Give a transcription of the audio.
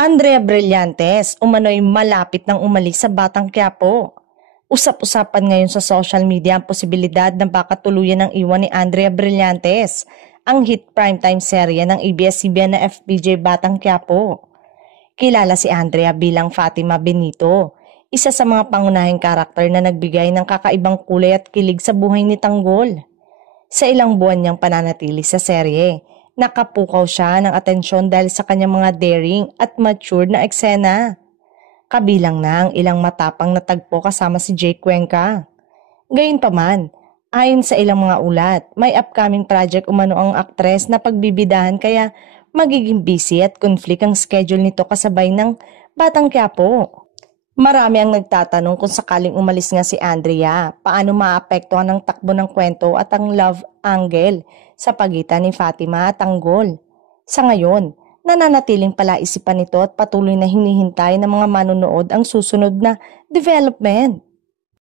Andrea Brillantes, umano'y malapit nang umalis sa Batang Quiapo. Usap-usapan ngayon sa social media ang posibilidad na baka tuluyan ng iwan ni Andrea Brillantes, ang hit primetime serye ng ABS-CBN na FPJ Batang Quiapo. Kilala si Andrea bilang Fatima Benito, isa sa mga pangunahing karakter na nagbigay ng kakaibang kulay at kilig sa buhay ni Tanggol. Sa ilang buwan niyang pananatili sa serye, nakapukaw siya ng atensyon dahil sa kanyang mga daring at mature na eksena. Kabilang na ang ilang matapang na tagpo kasama si Jake Cuenca. Gayunpaman, ayon sa ilang mga ulat, may upcoming project umano ang aktres na pagbibidahan kaya magiging busy at conflict ang schedule nito kasabay ng Batang Quiapo. Marami ang nagtatanong kung sakaling umalis nga si Andrea, paano maapektuhan ang takbo ng kwento at ang love angle sa pagitan ni Fatima at Tanggol. Sa ngayon, nananatiling palaisipan nito at patuloy na hinihintay ng mga manonood ang susunod na development.